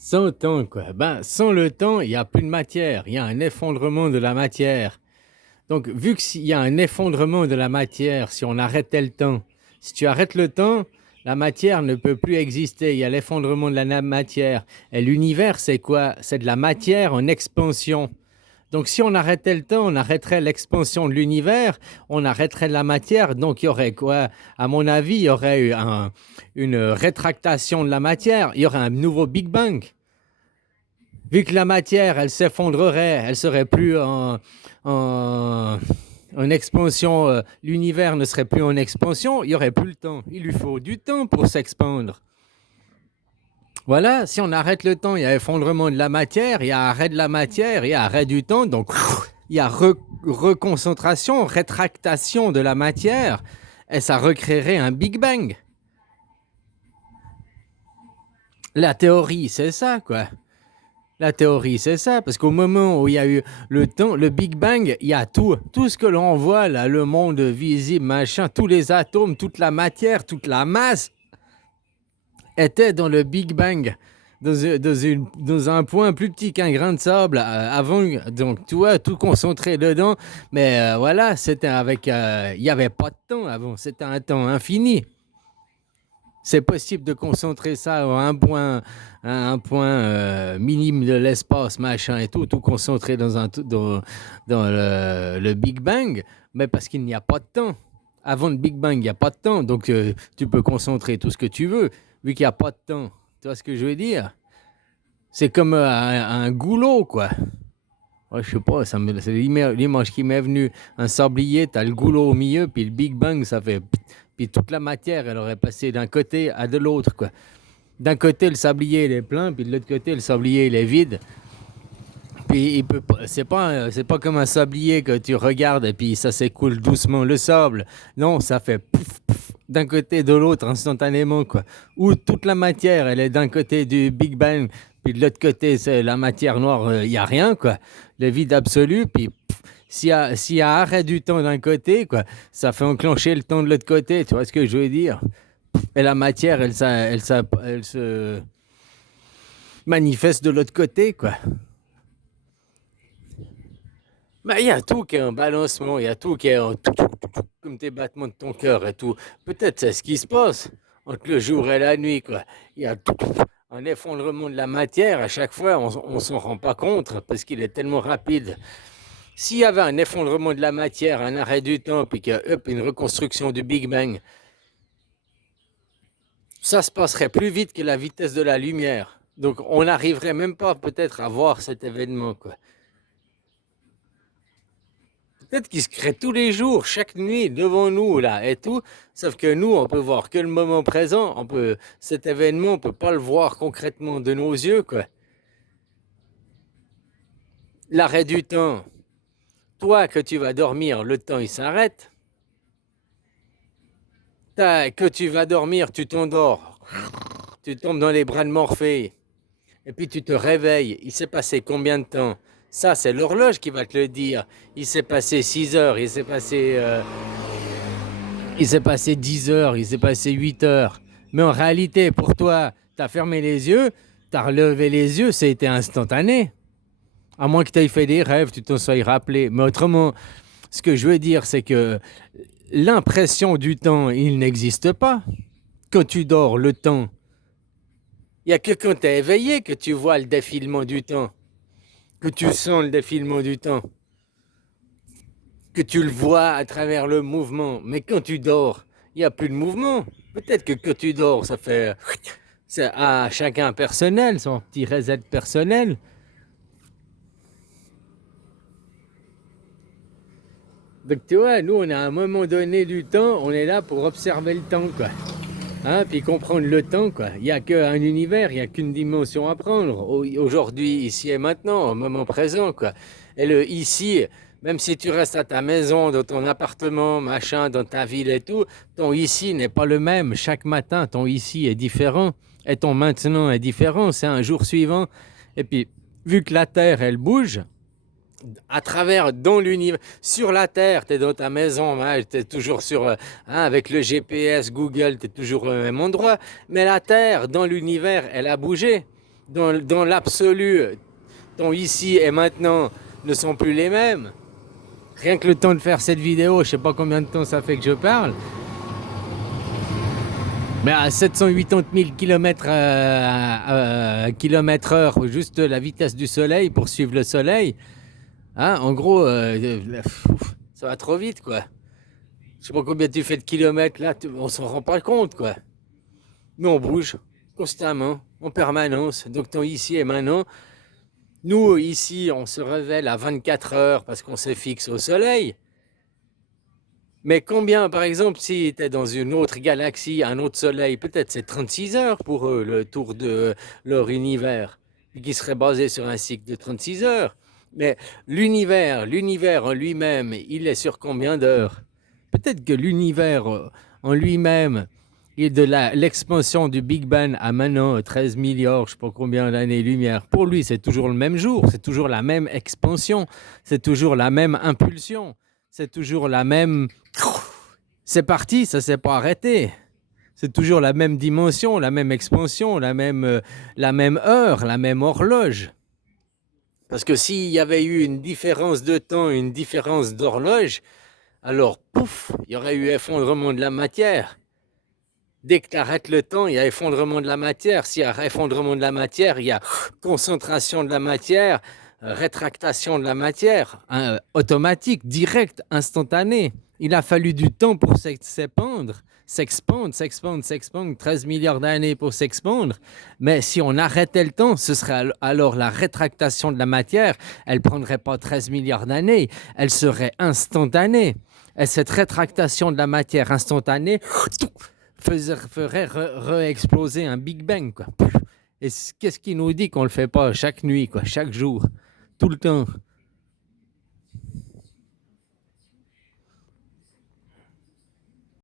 Sans temps, quoi. Ben, sans le temps, il n'y a plus de matière. Il y a un effondrement de la matière. Donc, vu qu'il y a un effondrement de la matière, si on arrêtait le temps, si tu arrêtes le temps, la matière ne peut plus exister. Il y a l'effondrement de la matière. Et l'univers, c'est quoi? C'est de la matière en expansion. Donc, si on arrêtait le temps, on arrêterait l'expansion de l'univers, on arrêterait la matière. Donc, il y aurait quoi? À mon avis, il y aurait une rétractation de la matière. Il y aurait un nouveau Big Bang. Vu que la matière, elle s'effondrerait, elle serait plus en, en expansion, l'univers ne serait plus en expansion, il n'y aurait plus le temps. Il lui faut du temps pour s'expandre. Voilà, si on arrête le temps, il y a effondrement de la matière, il y a arrêt de la matière, il y a arrêt du temps, donc il y a reconcentration, rétractation de la matière, et ça recréerait un Big Bang. La théorie, c'est ça, quoi. La théorie, c'est ça, parce qu'au moment où il y a eu le temps, le Big Bang, il y a tout, tout ce que l'on voit là, le monde visible, machin, tous les atomes, toute la matière, toute la masse était dans le Big Bang, dans un point plus petit qu'un grain de sable avant, donc tu vois, tout concentré dedans, mais voilà, c'était avec, il n'y avait pas de temps avant, c'était un temps infini. C'est possible de concentrer ça à un point minime de l'espace, machin et tout, tout concentré dans le Big Bang, mais parce qu'il n'y a pas de temps. Avant le Big Bang, il n'y a pas de temps, donc tu peux concentrer tout ce que tu veux, vu qu'il n'y a pas de temps. Tu vois ce que je veux dire? C'est comme un goulot, quoi. Ouais, je sais pas, c'est l'image qui m'est venue. Un sablier, tu as le goulot au milieu, puis le Big Bang, ça fait. Puis toute la matière, elle aurait passé d'un côté à de l'autre, quoi. D'un côté, le sablier, il est plein, puis de l'autre côté, le sablier, il est vide. Puis il peut pas, c'est pas comme un sablier que tu regardes et puis ça s'écoule doucement le sable. Non, ça fait pouf, pouf, d'un côté de l'autre instantanément, quoi. Ou toute la matière, elle est d'un côté du Big Bang, puis de l'autre côté, c'est la matière noire, il y a rien, quoi. Le vide absolu, puis s'il y a arrêt du temps d'un côté, quoi, ça fait enclencher le temps de l'autre côté, tu vois ce que je veux dire? Et la matière, elle se manifeste de l'autre côté, quoi. Mais il y a tout qui est en balancement, il y a tout qui est en comme tes battements de ton cœur et tout. Peut-être c'est ce qui se passe entre le jour et la nuit, quoi. Il y a tout un effondrement de la matière à chaque fois, on s'en rend pas compte parce qu'il est tellement rapide. S'il y avait un effondrement de la matière, un arrêt du temps, puis une reconstruction du Big Bang, ça se passerait plus vite que la vitesse de la lumière. Donc on n'arriverait même pas peut-être à voir cet événement, quoi. Peut-être qu'il se crée tous les jours, chaque nuit, devant nous, là, et tout. Sauf que nous, on peut voir que le moment présent. Cet événement, on peut pas le voir concrètement de nos yeux, quoi. L'arrêt du temps. Toi, que tu vas dormir, le temps, il s'arrête. Que tu vas dormir, tu t'endors. Tu tombes dans les bras de Morphée. Et puis tu te réveilles. Il s'est passé combien de temps? Ça, c'est l'horloge qui va te le dire. Il s'est passé 6 heures, il s'est passé 10 heures, il s'est passé 8 heures. Mais en réalité, pour toi, tu as fermé les yeux, tu as relevé les yeux, c'était instantané. À moins que tu aies fait des rêves, tu t'en sois rappelé. Mais autrement, ce que je veux dire, c'est que l'impression du temps, il n'existe pas. Quand tu dors, le temps, il n'y a que quand tu es éveillé que tu vois le défilement du temps, que tu sens le défilement du temps, que tu le vois à travers le mouvement. Mais quand tu dors, il n'y a plus de mouvement. Peut-être que quand tu dors, ça fait... C'est à chacun personnel, son petit reset personnel. Donc tu vois, nous, on a un moment donné du temps, on est là pour observer le temps, quoi. Hein, puis comprendre le temps, quoi. Il n'y a qu'un univers, il n'y a qu'une dimension à prendre. Aujourd'hui, ici et maintenant, au moment présent, quoi. Et le ici, même si tu restes à ta maison, dans ton appartement, machin, dans ta ville et tout, ton ici n'est pas le même. Chaque matin, ton ici est différent. Et ton maintenant est différent. C'est un jour suivant. Et puis, vu que la Terre, elle bouge, à travers, dans l'univers, sur la Terre, tu es dans ta maison, hein, tu es toujours avec le GPS, Google, tu es toujours au même endroit. Mais la Terre, dans l'univers, elle a bougé. dans l'absolu, ton ici et maintenant ne sont plus les mêmes. Rien que le temps de faire cette vidéo, je sais pas combien de temps ça fait que je parle, mais à 780 000 km/h, juste la vitesse du soleil pour suivre le soleil, hein, en gros, ça va trop vite, quoi. Je sais pas combien tu fais de kilomètres là, on s'en rend pas compte, quoi. Mais on bouge constamment, en permanence. Donc, ton ici et maintenant, nous, ici, on se révèle à 24 heures parce qu'on se fixe au soleil. Mais combien, par exemple, si tu es dans une autre galaxie, un autre soleil, peut-être c'est 36 heures pour eux, le tour de leur univers, qui serait basé sur un cycle de 36 heures. Mais l'univers en lui-même, il est sur combien d'heures? Peut-être que l'univers en lui-même, et de l'expansion du Big Bang à maintenant 13 milliards, je ne sais pas combien d'années-lumière, pour lui, c'est toujours le même jour, c'est toujours la même expansion, c'est toujours la même impulsion, c'est toujours la même... C'est parti, ça ne s'est pas arrêté. C'est toujours la même dimension, la même expansion, la même heure, la même horloge. Parce que s'il y avait eu une différence de temps, une différence d'horloge, alors, pouf, il y aurait eu effondrement de la matière. Dès que tu arrêtes le temps, il y a effondrement de la matière. S'il y a effondrement de la matière, il y a concentration de la matière, rétractation de la matière, automatique, directe, instantanée. Il a fallu du temps pour s'expandre, 13 milliards d'années pour s'expandre. Mais si on arrêtait le temps, ce serait alors la rétractation de la matière. Elle ne prendrait pas 13 milliards d'années, elle serait instantanée. Et cette rétractation de la matière instantanée ferait re-exploser un Big Bang, quoi. Et qu'est-ce qui nous dit qu'on le fait pas chaque nuit, quoi, chaque jour, tout le temps?